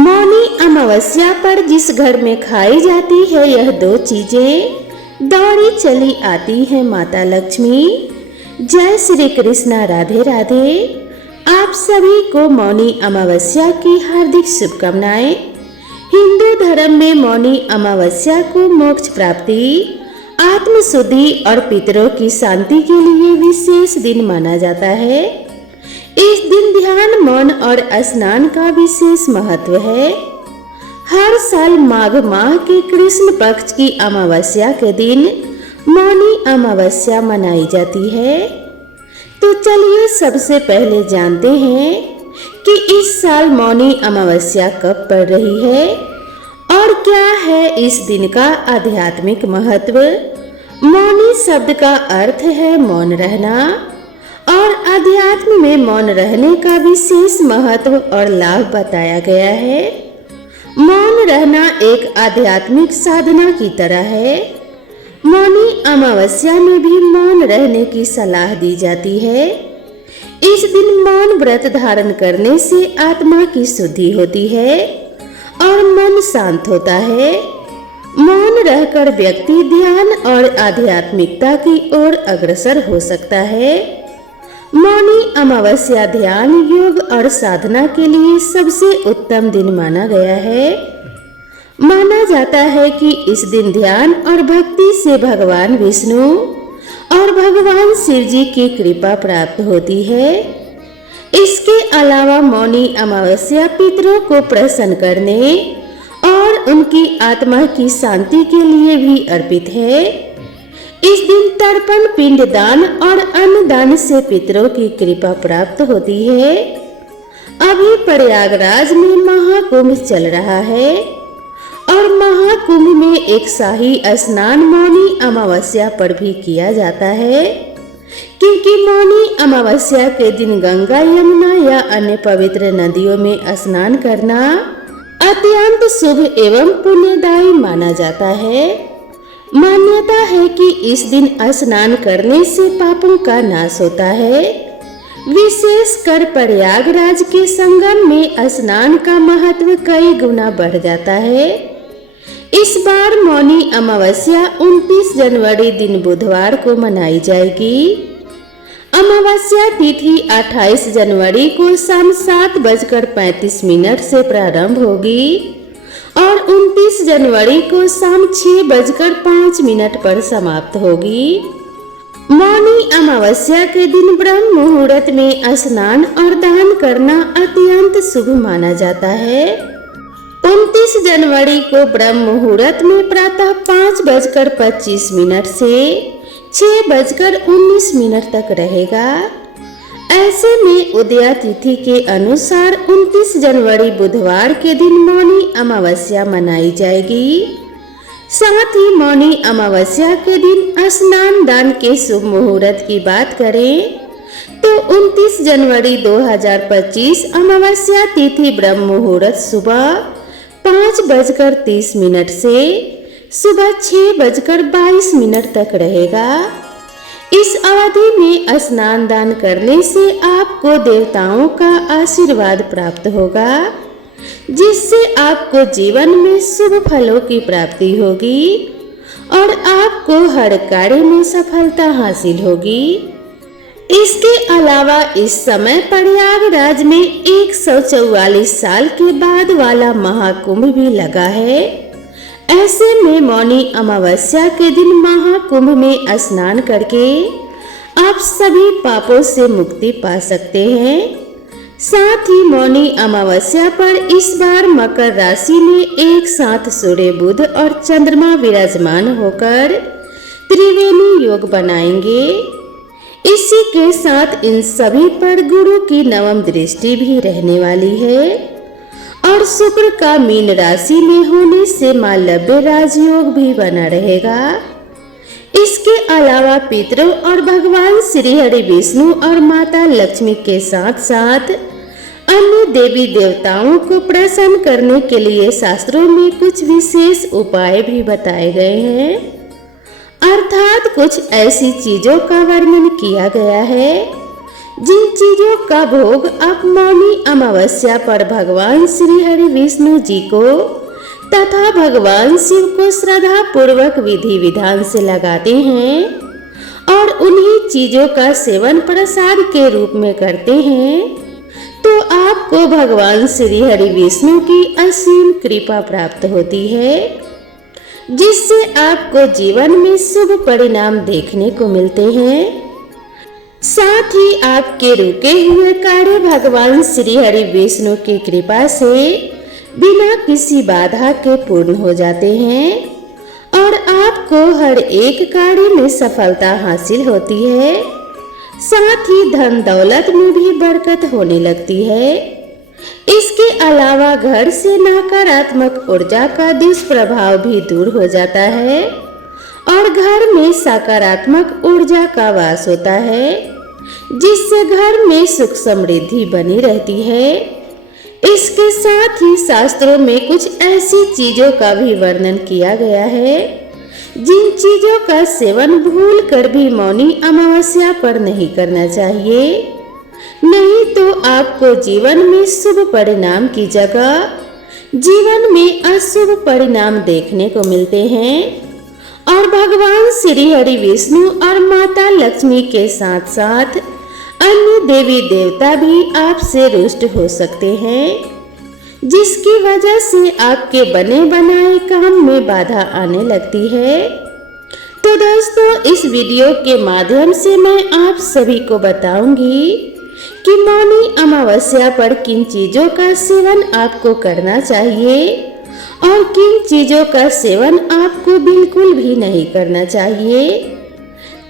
मौनी अमावस्या पर जिस घर में खाई जाती है यह दो चीजें, दौड़ी चली आती है माता लक्ष्मी। जय श्री कृष्णा, राधे राधे। आप सभी को मौनी अमावस्या की हार्दिक शुभकामनाएं। हिंदू धर्म में मौनी अमावस्या को मोक्ष प्राप्ति, आत्म शुद्धि और पितरों की शांति के लिए विशेष दिन माना जाता है। इस दिन ध्यान, मौन और स्नान का विशेष महत्व है। हर साल माघ माह के कृष्ण पक्ष की अमावस्या के दिन मौनी अमावस्या मनाई जाती है। तो चलिए सबसे पहले जानते हैं कि इस साल मौनी अमावस्या कब पड़ रही है और क्या है इस दिन का आध्यात्मिक महत्व। मौनी शब्द का अर्थ है मौन रहना और अध्यात्म में मौन रहने का विशेष महत्व और लाभ बताया गया है। मौन रहना एक आध्यात्मिक साधना की तरह है। मौनी अमावस्या में भी मौन रहने की सलाह दी जाती है। इस दिन मौन व्रत धारण करने से आत्मा की शुद्धि होती है और मन शांत होता है। मौन रहकर व्यक्ति ध्यान और आध्यात्मिकता की ओर अग्रसर हो सकता है। मौनी अमावस्या ध्यान, योग और साधना के लिए सबसे उत्तम दिन माना गया है। माना जाता है कि इस दिन ध्यान और भक्ति से भगवान विष्णु और भगवान शिव जी की कृपा प्राप्त होती है। इसके अलावा मौनी अमावस्या पितरों को प्रसन्न करने और उनकी आत्मा की शांति के लिए भी अर्पित है। इस दिन तर्पण, पिंडदान और अन्नदान से पितरों की कृपा प्राप्त होती है। अभी प्रयागराज में महाकुंभ चल रहा है और महाकुंभ में एक शाही स्नान मौनी अमावस्या पर भी किया जाता है, क्योंकि मौनी अमावस्या के दिन गंगा, यमुना या अन्य पवित्र नदियों में स्नान करना अत्यंत शुभ एवं पुण्यदायी माना जाता है। मान्यता है कि इस दिन स्नान करने से पापों का नाश होता है। विशेषकर प्रयागराज के संगम में स्नान का महत्व कई गुना बढ़ जाता है। इस बार मौनी अमावस्या 29 जनवरी दिन बुधवार को मनाई जाएगी। अमावस्या तिथि 28 जनवरी को शाम 7:35 से प्रारंभ होगी और 29 जनवरी को शाम 6:05 पर समाप्त होगी। मौनी अमावस्या के दिन ब्रह्म मुहूर्त में स्नान और दान करना अत्यंत शुभ माना जाता है। 29 जनवरी को ब्रह्म मुहूर्त में प्रातः 5:25 से 6:19 तक रहेगा। ऐसे में उदया तिथि के अनुसार 29 जनवरी बुधवार के दिन मौनी अमावस्या मनाई जाएगी। साथ ही मौनी अमावस्या के दिन स्नान दान के शुभ मुहूर्त की बात करें तो 29 जनवरी 2025 अमावस्या तिथि ब्रह्म मुहूर्त सुबह 5:30 से सुबह 6:22 तक रहेगा। इस अवधि में स्नान दान करने से आपको देवताओं का आशीर्वाद प्राप्त होगा, जिससे आपको जीवन में शुभ फलों की प्राप्ति होगी और आपको हर कार्य में सफलता हासिल होगी। इसके अलावा इस समय प्रयागराज में 144 साल के बाद वाला महाकुंभ भी लगा है। ऐसे में मौनी अमावस्या के दिन महाकुंभ में स्नान करके आप सभी पापों से मुक्ति पा सकते हैं। साथ ही मौनी अमावस्या पर इस बार मकर राशि में एक साथ सूर्य, बुध और चंद्रमा विराजमान होकर त्रिवेणी योग बनाएंगे। इसी के साथ इन सभी पर गुरु की नवम दृष्टि भी रहने वाली है और शुक्र का मीन राशि में होने से मालव्य राजयोग भी बना रहेगा। इसके अलावा पितरों और भगवान श्री हरि विष्णु और माता लक्ष्मी के साथ साथ अन्य देवी देवताओं को प्रसन्न करने के लिए शास्त्रों में कुछ विशेष उपाय भी बताए गए हैं, अर्थात कुछ ऐसी चीजों का वर्णन किया गया है जिन चीजों का भोग आप मौनी अमावस्या पर भगवान श्री हरि विष्णु जी को तथा भगवान शिव को श्रद्धा पूर्वक विधि विधान से लगाते हैं और उन्हीं चीजों का सेवन प्रसाद के रूप में करते हैं, तो आपको भगवान श्री हरि विष्णु की असीम कृपा प्राप्त होती है, जिससे आपको जीवन में शुभ परिणाम देखने को मिलते हैं। साथ ही आपके रुके हुए कार्य भगवान श्री हरि विष्णु की कृपा से बिना किसी बाधा के पूर्ण हो जाते हैं और आपको हर एक कार्य में सफलता हासिल होती है। साथ ही धन दौलत में भी बरकत होने लगती है। इसके अलावा घर से नकारात्मक ऊर्जा का दुष्प्रभाव भी दूर हो जाता है और घर में सकारात्मक ऊर्जा का वास होता है, जिससे घर में सुख समृद्धि बनी रहती है। इसके साथ ही शास्त्रों में कुछ ऐसी चीजों का भी वर्णन किया गया है जिन चीजों का सेवन भूल कर भी मौनी अमावस्या पर नहीं करना चाहिए, नहीं तो आपको जीवन में शुभ परिणाम की जगह जीवन में अशुभ परिणाम देखने को मिलते हैं और भगवान श्री हरि विष्णु और माता लक्ष्मी के साथ साथ अन्य देवी देवता भी आपसे रुष्ट हो सकते हैं, जिसकी वजह से आपके बने बनाए काम में बाधा आने लगती है। तो दोस्तों, इस वीडियो के माध्यम से मैं आप सभी को बताऊंगी कि मौनी अमावस्या पर किन चीजों का सेवन आपको करना चाहिए और किन चीजों का सेवन आपको बिल्कुल भी नहीं करना चाहिए।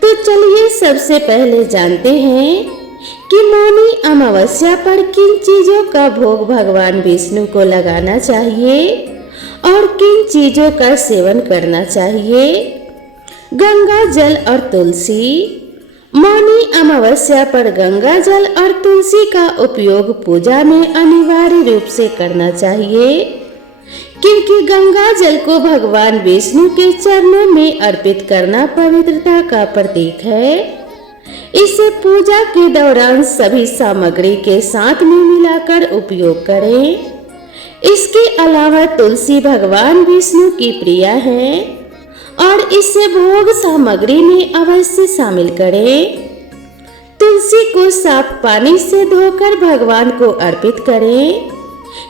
तो चलिए सबसे पहले जानते हैं कि मौनी अमावस्या पर किन चीजों का भोग भगवान विष्णु को लगाना चाहिए और किन चीजों का सेवन करना चाहिए। गंगा जल और तुलसी। मौनी अमावस्या पर गंगा जल और तुलसी का उपयोग पूजा में अनिवार्य रूप से करना चाहिए, क्योंकि गंगा जल को भगवान विष्णु के चरणों में अर्पित करना पवित्रता का प्रतीक है। इसे पूजा के दौरान सभी सामग्री के साथ में मिलाकर उपयोग करें। इसके अलावा तुलसी भगवान विष्णु की प्रिया है और इसे भोग सामग्री में अवश्य शामिल करें। तुलसी को साफ पानी से धोकर भगवान को अर्पित करें,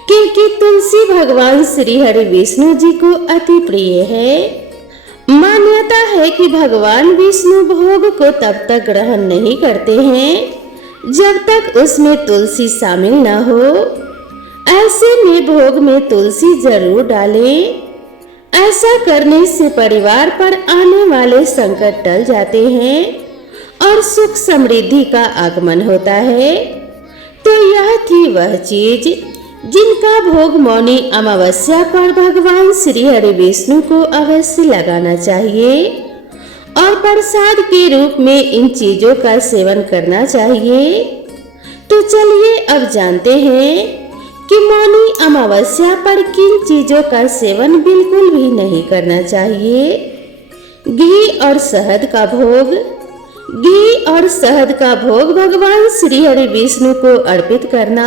क्योंकि तुलसी भगवान श्री हरि विष्णु जी को अति प्रिय है। मान्यता है कि भगवान विष्णु भोग को तब तक ग्रहण नहीं करते हैं जब तक उसमें तुलसी शामिल न हो। ऐसे में भोग में तुलसी जरूर डालें। ऐसा करने से परिवार पर आने वाले संकट टल जाते हैं और सुख समृद्धि का आगमन होता है। तो यह थी वह चीज जिनका भोग मौनी अमावस्या पर भगवान श्री हरि विष्णु को अवश्य लगाना चाहिए और प्रसाद के रूप में इन चीजों का सेवन करना चाहिए। तो चलिए अब जानते हैं कि मौनी अमावस्या पर किन चीजों का सेवन बिल्कुल भी नहीं करना चाहिए। घी और शहद का भोग। घी और शहद का भोग भगवान श्री हरि विष्णु को अर्पित करना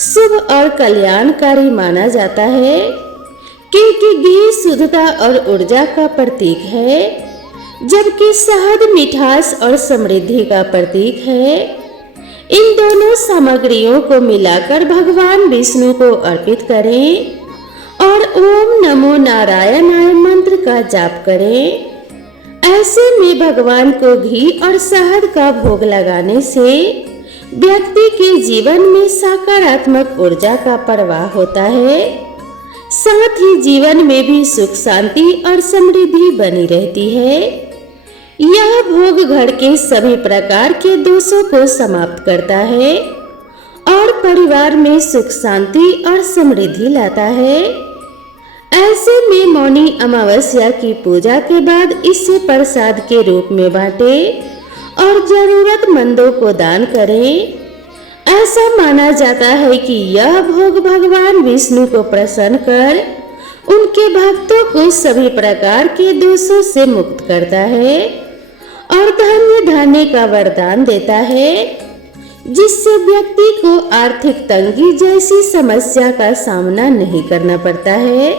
शुभ और कल्याणकारी माना जाता है, क्योंकि घी शुद्धता और ऊर्जा का प्रतीक है, जबकि शहद मिठास और समृद्धि का प्रतीक है। इन दोनों सामग्रियों को मिलाकर भगवान विष्णु को अर्पित करें और ओम नमो नारायणाय मंत्र का जाप करें। ऐसे में भगवान को घी और शहद का भोग लगाने से व्यक्ति के जीवन में सकारात्मक ऊर्जा का प्रवाह होता है। साथ ही जीवन में भी सुख शांति और समृद्धि बनी रहती है। यह भोग घर के सभी प्रकार के दोषों को समाप्त करता है और परिवार में सुख शांति और समृद्धि लाता है। ऐसे में मौनी अमावस्या की पूजा के बाद इसे प्रसाद के रूप में बांटें और जरूरतमंदों को दान करें। ऐसा माना जाता है कि यह भोग भगवान विष्णु को प्रसन्न कर उनके भक्तों को सभी प्रकार के दोषों से मुक्त करता है और धन्य धान्य का वरदान देता है। जिससे व्यक्ति को आर्थिक तंगी जैसी समस्या का सामना नहीं करना पड़ता है।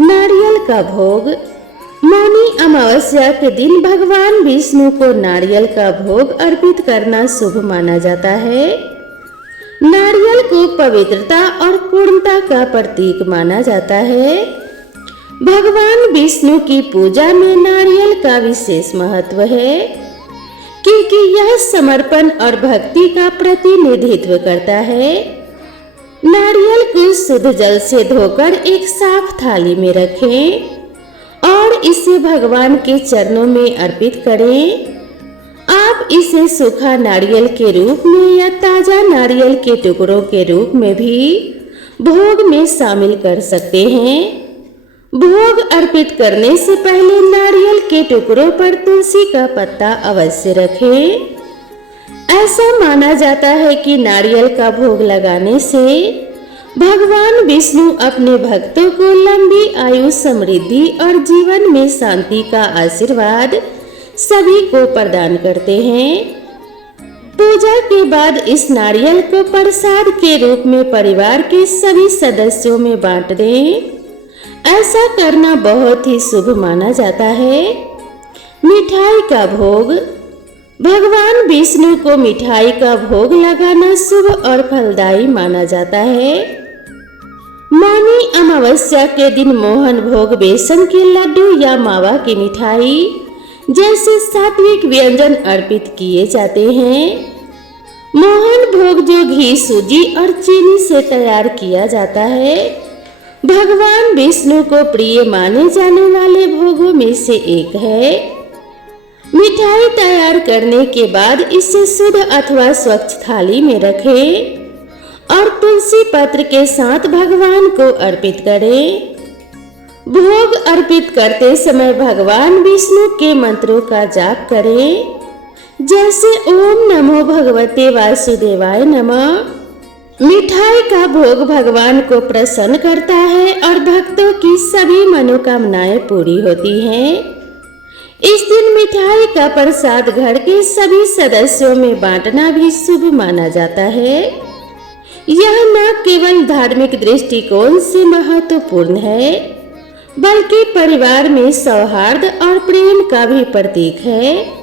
नारियल का भोग। मौनी अमावस्या के दिन भगवान विष्णु को नारियल का भोग अर्पित करना शुभ माना जाता है। नारियल को पवित्रता और पूर्णता का प्रतीक माना जाता है। भगवान विष्णु की पूजा में नारियल का विशेष महत्व है, क्योंकि यह समर्पण और भक्ति का प्रतिनिधित्व करता है। नारियल को शुद्ध जल से धोकर एक साफ थाली में रखें और इसे भगवान के चरणों में अर्पित करें। आप इसे सूखा नारियल के रूप में या ताजा नारियल के टुकड़ों के रूप में भी भोग में शामिल कर सकते हैं। भोग अर्पित करने से पहले नारियल के टुकड़ों पर तुलसी का पत्ता अवश्य रखें। ऐसा माना जाता है कि नारियल का भोग लगाने से भगवान विष्णु अपने भक्तों को लंबी आयु, समृद्धि और जीवन में शांति का आशीर्वाद सभी को प्रदान करते हैं। पूजा के बाद इस नारियल को प्रसाद के रूप में परिवार के सभी सदस्यों में बांट दें। ऐसा करना बहुत ही शुभ माना जाता है। मिठाई का भोग। भगवान विष्णु को मिठाई का भोग लगाना शुभ और फलदायी माना जाता है। मौनी अमावस्या के दिन मोहन भोग, बेसन के लड्डू या मावा की मिठाई जैसे सात्विक व्यंजन अर्पित किए जाते हैं। मोहन भोग जो घी, सूजी और चीनी से तैयार किया जाता है, भगवान विष्णु को प्रिय माने जाने वाले भोगों में से एक है। मिठाई तैयार करने के बाद इसे शुद्ध अथवा स्वच्छ थाली में रखें और तुलसी पत्र के साथ भगवान को अर्पित करें। भोग अर्पित करते समय भगवान विष्णु के मंत्रों का जाप करें, जैसे ओम नमो भगवते वासुदेवाय नमः। मिठाई का भोग भगवान को प्रसन्न करता है और भक्तों की सभी मनोकामनाएं पूरी होती हैं। इस दिन मिठाई का प्रसाद घर के सभी सदस्यों में बांटना भी शुभ माना जाता है। यह न केवल धार्मिक दृष्टिकोण से महत्वपूर्ण है, बल्कि परिवार में सौहार्द और प्रेम का भी प्रतीक है।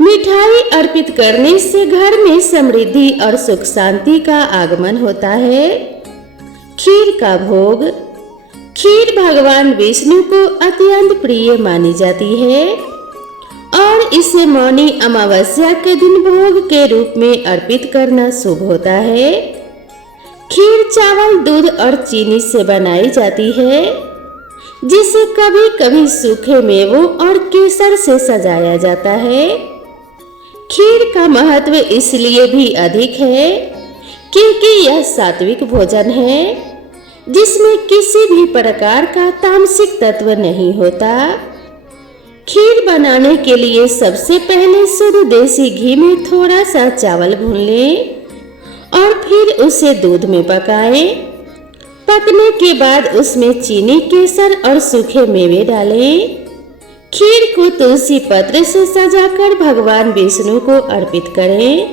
मिठाई अर्पित करने से घर में समृद्धि और सुख शांति का आगमन होता है। खीर का भोग। खीर भगवान विष्णु को अत्यंत प्रिय मानी जाती है और इसे मौनी अमावस्या के दिन भोग के रूप में अर्पित करना शुभ होता है। खीर चावल, दूध और चीनी से बनाई जाती है, जिसे कभी कभी सूखे मेवों और केसर से सजाया जाता है। खीर का महत्व इसलिए भी अधिक है क्योंकि यह सात्विक भोजन है, जिसमें किसी भी प्रकार का तामसिक तत्व नहीं होता। खीर बनाने के लिए सबसे पहले शुद्ध देसी घी में थोड़ा सा चावल भून लें और फिर उसे दूध में पकाएं। पकने के बाद उसमें चीनी, केसर और सूखे मेवे डालें। खीर को तुलसी पत्र से सजाकर भगवान विष्णु को अर्पित करें।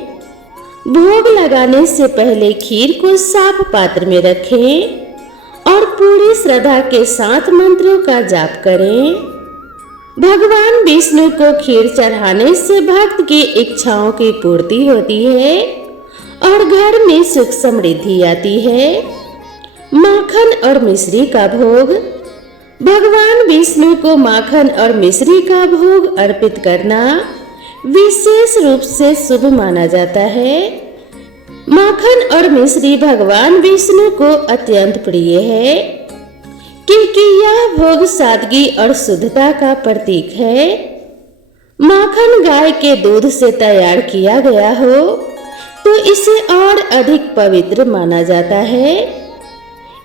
भोग लगाने से पहले खीर को साफ पात्र में रखें और पूरी श्रद्धा के साथ मंत्रों का जाप करें। भगवान विष्णु को खीर चढ़ाने से भक्त की इच्छाओं की पूर्ति होती है और घर में सुख समृद्धि आती है। माखन और मिश्री का भोग। भगवान विष्णु को माखन और मिश्री का भोग अर्पित करना विशेष रूप से शुभ माना जाता है। माखन और मिश्री भगवान विष्णु को अत्यंत प्रिय है, क्योंकि यह भोग सादगी और शुद्धता का प्रतीक है। माखन गाय के दूध से तैयार किया गया हो तो इसे और अधिक पवित्र माना जाता है।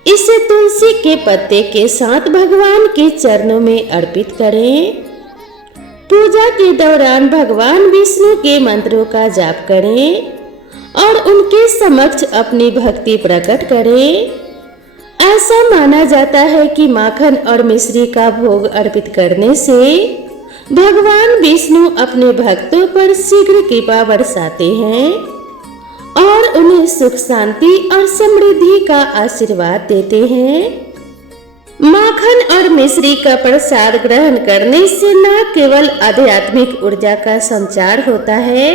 इसे तुलसी के पत्ते के साथ भगवान के चरणों में अर्पित करें। पूजा के दौरान भगवान विष्णु के मंत्रों का जाप करें और उनके समक्ष अपनी भक्ति प्रकट करें। ऐसा माना जाता है कि माखन और मिश्री का भोग अर्पित करने से भगवान विष्णु अपने भक्तों पर शीघ्र कृपा बरसाते हैं। और उन्हें सुख शांति और समृद्धि का आशीर्वाद देते हैं। माखन और मिश्री का प्रसाद ग्रहण करने से न केवल आध्यात्मिक ऊर्जा का संचार होता है,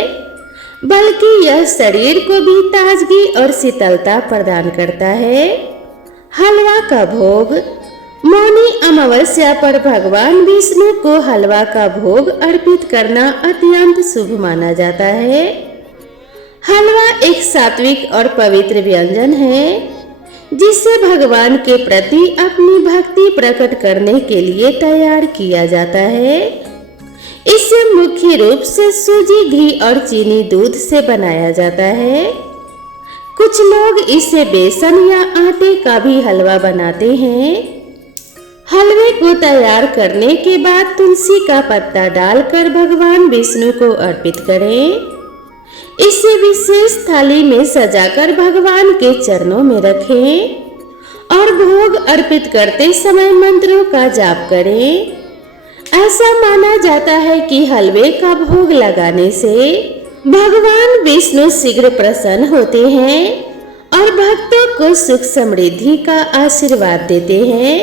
बल्कि यह शरीर को भी ताजगी और शीतलता प्रदान करता है। हलवा का भोग। मौनी अमावस्या पर भगवान विष्णु को हलवा का भोग अर्पित करना अत्यंत शुभ माना जाता है। हलवा एक सात्विक और पवित्र व्यंजन है, जिसे भगवान के प्रति अपनी भक्ति प्रकट करने के लिए तैयार किया जाता है। इसे मुख्य रूप से सूजी, घी और चीनी दूध से बनाया जाता है। कुछ लोग इसे बेसन या आटे का भी हलवा बनाते हैं। हलवे को तैयार करने के बाद तुलसी का पत्ता डालकर भगवान विष्णु को अर्पित करें। इसे विशेष थाली में सजाकर भगवान के चरणों में रखें और भोग अर्पित करते समय मंत्रों का जाप करें। ऐसा माना जाता है कि हलवे का भोग लगाने से भगवान विष्णु शीघ्र प्रसन्न होते हैं और भक्तों को सुख समृद्धि का आशीर्वाद देते हैं।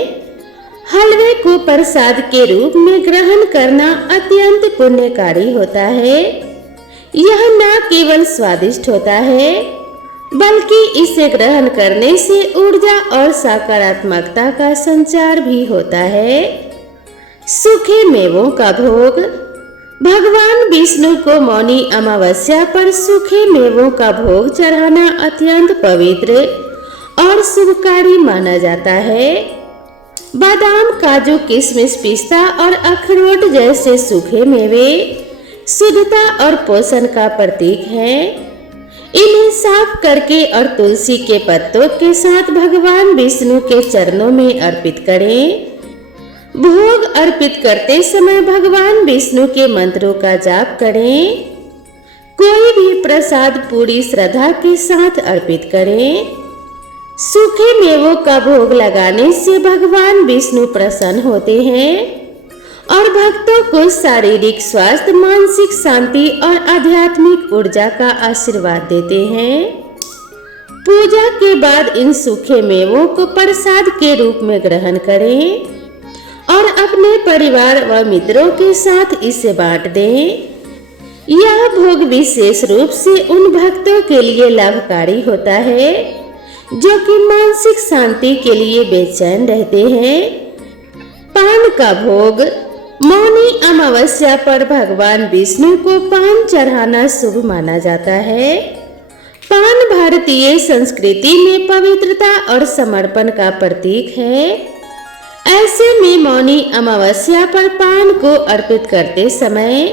हलवे को प्रसाद के रूप में ग्रहण करना अत्यंत पुण्यकारी होता है। यह न केवल स्वादिष्ट होता है, बल्कि इसे ग्रहण करने से ऊर्जा और सकारात्मकता का संचार भी होता है। सूखे मेवों का भोग। भगवान विष्णु को मौनी अमावस्या पर सूखे मेवों का भोग चढ़ाना अत्यंत पवित्र और शुभकारी माना जाता है। बादाम, काजू, किशमिश, पिस्ता और अखरोट जैसे सूखे मेवे शुद्धता और पोषण का प्रतीक है। इन्हें साफ करके और तुलसी के पत्तों के साथ भगवान विष्णु के चरणों में अर्पित करें। भोग अर्पित करते समय भगवान विष्णु के मंत्रों का जाप करें। कोई भी प्रसाद पूरी श्रद्धा के साथ अर्पित करें। सूखे मेवों का भोग लगाने से भगवान विष्णु प्रसन्न होते हैं और भक्तों को शारीरिक स्वास्थ्य, मानसिक शांति और आध्यात्मिक ऊर्जा का आशीर्वाद देते हैं। पूजा के बाद इन सूखे मेवों को प्रसाद के रूप में ग्रहण करें और अपने परिवार व मित्रों के साथ इसे बांट दें। यह भोग विशेष रूप से उन भक्तों के लिए लाभकारी होता है जो कि मानसिक शांति के लिए बेचैन रहते हैं। पान का भोग। मौनी अमावस्या पर भगवान विष्णु को पान चढ़ाना शुभ माना जाता है। पान भारतीय संस्कृति में पवित्रता और समर्पण का प्रतीक है। ऐसे में मौनी अमावस्या पर पान को अर्पित करते समय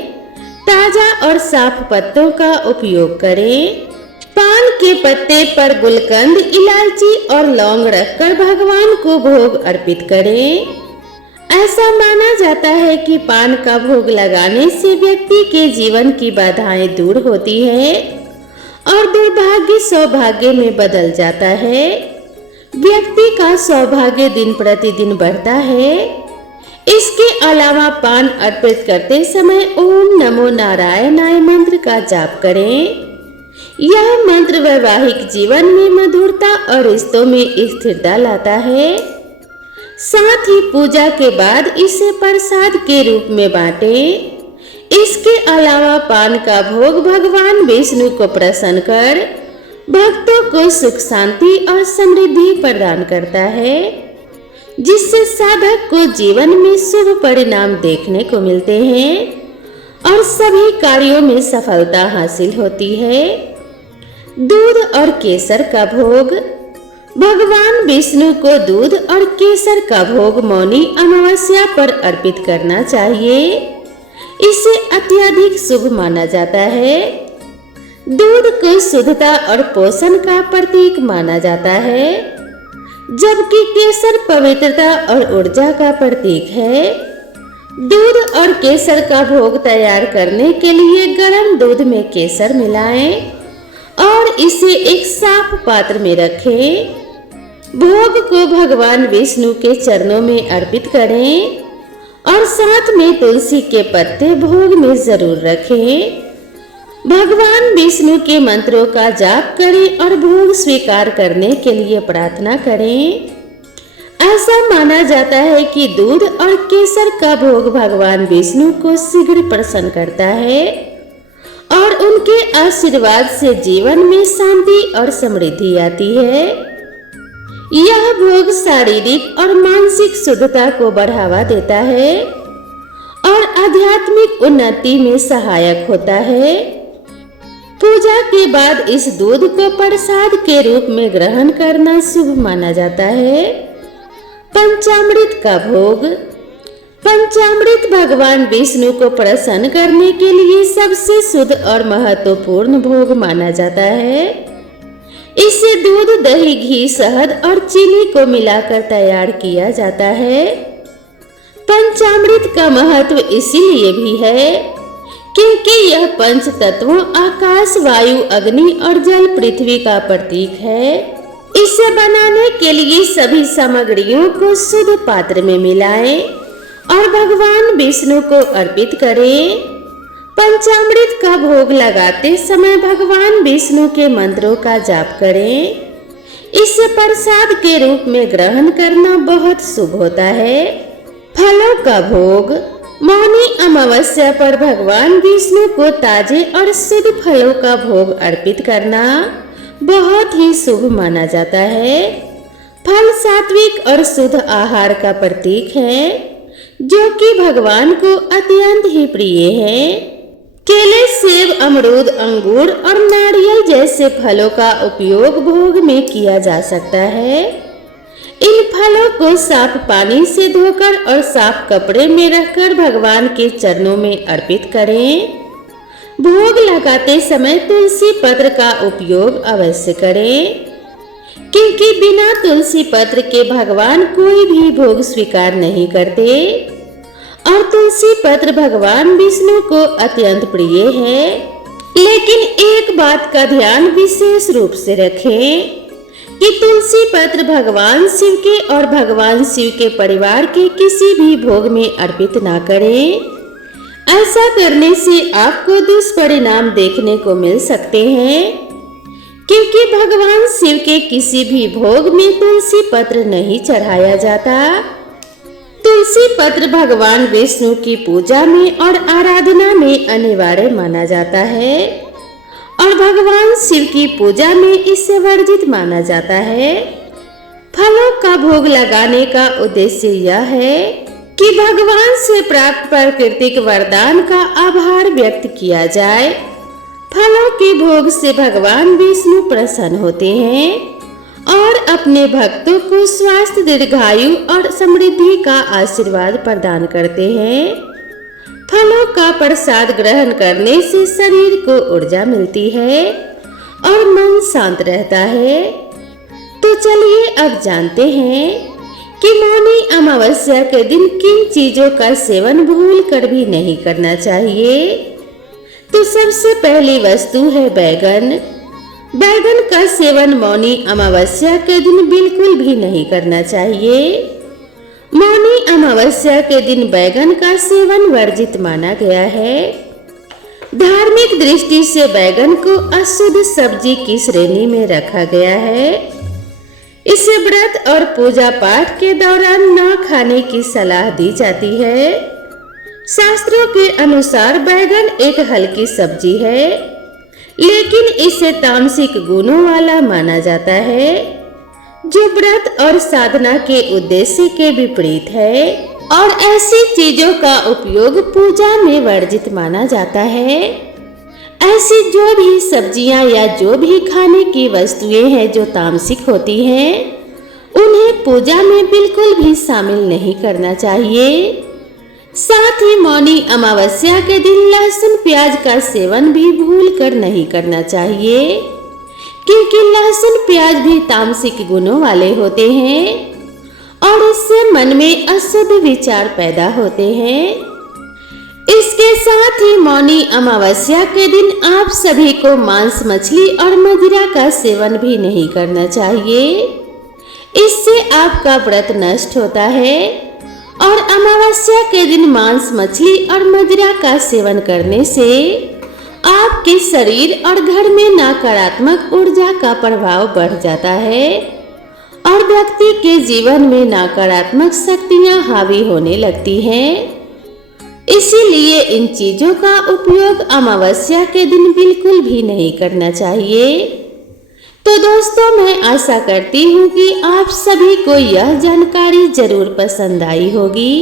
ताजा और साफ पत्तों का उपयोग करें। पान के पत्ते पर गुलकंद, इलायची और लौंग रखकर भगवान को भोग अर्पित करें। ऐसा माना जाता है कि पान का भोग लगाने से व्यक्ति के जीवन की बाधाएं दूर होती है और दुर्भाग्य सौभाग्य में बदल जाता है। व्यक्ति का सौभाग्य दिन प्रतिदिन बढ़ता है। इसके अलावा पान अर्पित करते समय ओम नमो नारायणाय मंत्र का जाप करें। यह मंत्र वैवाहिक जीवन में मधुरता और रिश्तों में स्थिरता लाता है। साथ ही पूजा के बाद इसे प्रसाद के रूप में बांटें। इसके अलावा पान का भोग भगवान विष्णु को प्रसन्न कर भक्तों को सुख, शांति और समृद्धि प्रदान करता है, जिससे साधक को जीवन में शुभ परिणाम देखने को मिलते हैं और सभी कार्यों में सफलता हासिल होती है। दूध और केसर का भोग। भगवान विष्णु को दूध और केसर का भोग मौनी अमावस्या पर अर्पित करना चाहिए। इसे अत्यधिक शुभ माना जाता है। दूध को शुद्धता और पोषण का प्रतीक माना जाता है, जबकि केसर पवित्रता और ऊर्जा का प्रतीक है। दूध और केसर का भोग तैयार करने के लिए गर्म दूध में केसर मिलाएं और इसे एक साफ पात्र में रखें। भोग को भगवान विष्णु के चरणों में अर्पित करें और साथ में तुलसी के पत्ते भोग में जरूर रखें। भगवान विष्णु के मंत्रों का जाप करें और भोग स्वीकार करने के लिए प्रार्थना करें। ऐसा माना जाता है कि दूध और केसर का भोग भगवान विष्णु को शीघ्र प्रसन्न करता है और उनके आशीर्वाद से जीवन में शांति और समृद्धि आती है। यह भोग शारीरिक और मानसिक शुद्धता को बढ़ावा देता है और आध्यात्मिक उन्नति में सहायक होता है। पूजा के बाद इस दूध को प्रसाद के रूप में ग्रहण करना शुभ माना जाता है। पंचामृत का भोग। पंचामृत भगवान विष्णु को प्रसन्न करने के लिए सबसे शुद्ध और महत्वपूर्ण भोग माना जाता है। इसे दूध, दही, घी, शहद और चीनी को मिलाकर तैयार किया जाता है। पंचामृत का महत्व इसीलिए भी है क्योंकि यह पंच तत्वों आकाश, वायु, अग्नि और जल, पृथ्वी का प्रतीक है। इसे बनाने के लिए सभी सामग्रियों को शुद्ध पात्र में मिलाएं और भगवान विष्णु को अर्पित करें। पंचामृत का भोग लगाते समय भगवान विष्णु के मंत्रों का जाप करें। इसे प्रसाद के रूप में ग्रहण करना बहुत शुभ होता है। फलों का भोग। मौनी अमावस्या पर भगवान विष्णु को ताजे और शुद्ध फलों का भोग अर्पित करना बहुत ही शुभ माना जाता है। फल सात्विक और शुद्ध आहार का प्रतीक है जो कि भगवान को अत्यंत ही प्रिय है। केले, सेब, अमरूद, अंगूर और नारियल जैसे फलों का उपयोग भोग में किया जा सकता है। इन फलों को साफ पानी से धोकर और साफ कपड़े में रखकर भगवान के चरणों में अर्पित करें। भोग लगाते समय तुलसी पत्र का उपयोग अवश्य करें क्योंकि बिना तुलसी पत्र के भगवान कोई भी भोग स्वीकार नहीं करते और तुलसी पत्र भगवान विष्णु को अत्यंत प्रिय है। लेकिन एक बात का ध्यान विशेष रूप से रखें कि तुलसी पत्र भगवान शिव के और भगवान शिव के परिवार के किसी भी भोग में अर्पित ना करें। ऐसा करने से आपको दुष्परिणाम देखने को मिल सकते हैं क्योंकि भगवान शिव के किसी भी भोग में तुलसी पत्र नहीं चढ़ाया जाता। तुलसी पत्र भगवान विष्णु की पूजा में और आराधना में अनिवार्य माना जाता है और भगवान शिव की पूजा में इसे वर्जित माना जाता है। फलों का भोग लगाने का उद्देश्य यह है कि भगवान से प्राप्त प्राकृतिक वरदान का आभार व्यक्त किया जाए। फलों के भोग से भगवान विष्णु प्रसन्न होते हैं और अपने भक्तों को स्वास्थ्य, दीर्घायु और समृद्धि का आशीर्वाद प्रदान करते हैं। फलों का प्रसाद ग्रहण करने से शरीर को ऊर्जा मिलती है और मन शांत रहता है। तो चलिए अब जानते हैं कि मौनी अमावस्या के दिन किन चीजों का सेवन भूल कर भी नहीं करना चाहिए। तो सबसे पहली वस्तु है बैगन। बैगन का सेवन मौनी अमावस्या के दिन बिल्कुल भी नहीं करना चाहिए। मौनी अमावस्या के दिन बैगन का सेवन वर्जित माना गया है। धार्मिक दृष्टि से बैगन को अशुद्ध सब्जी की श्रेणी में रखा गया है। इसे व्रत और पूजा पाठ के दौरान न खाने की सलाह दी जाती है। शास्त्रों के अनुसार बैगन एक हल्की सब्जी है, लेकिन इसे तामसिक गुणों वाला माना जाता है जो व्रत और साधना के उद्देश्य के विपरीत है और ऐसी चीजों का उपयोग पूजा में वर्जित माना जाता है। ऐसी जो भी सब्जियां या जो भी खाने की वस्तुएं हैं जो तामसिक होती हैं, उन्हें पूजा में बिल्कुल भी शामिल नहीं करना चाहिए। साथ ही मौनी अमावस्या के दिन लहसुन प्याज का सेवन भी भूल कर नहीं करना चाहिए क्योंकि लहसुन प्याज भी तामसिक गुणों वाले होते हैं और इससे मन में अशुद्ध विचार पैदा होते हैं। इसके साथ ही मौनी अमावस्या के दिन आप सभी को मांस, मछली और मदिरा का सेवन भी नहीं करना चाहिए। इससे आपका व्रत नष्ट होता है और अमावस्या के दिन मांस, मछली और मदिरा का सेवन करने से आपके शरीर और घर में नकारात्मक ऊर्जा का प्रभाव बढ़ जाता है और व्यक्ति के जीवन में नकारात्मक शक्तियां हावी होने लगती हैं। इसीलिए इन चीजों का उपयोग अमावस्या के दिन बिल्कुल भी नहीं करना चाहिए। तो दोस्तों, मैं आशा करती हूँ कि आप सभी को यह जानकारी जरूर पसंद आई होगी।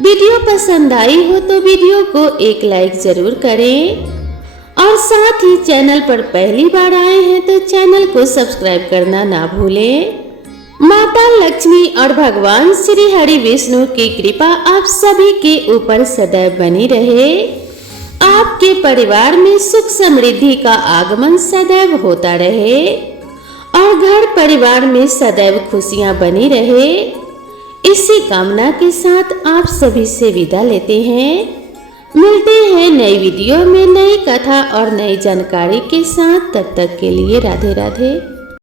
वीडियो पसंद आई हो तो वीडियो को एक लाइक जरूर करें और साथ ही चैनल पर पहली बार आए हैं तो चैनल को सब्सक्राइब करना ना भूलें। माता लक्ष्मी और भगवान श्री हरि विष्णु की कृपा आप सभी के ऊपर सदैव बनी रहे। आपके परिवार में सुख समृद्धि का आगमन सदैव होता रहे और घर परिवार में सदैव खुशियां बनी रहे। इसी कामना के साथ आप सभी से विदा लेते हैं। मिलते हैं नई वीडियो में नई कथा और नई जानकारी के साथ। तब तक के लिए राधे राधे।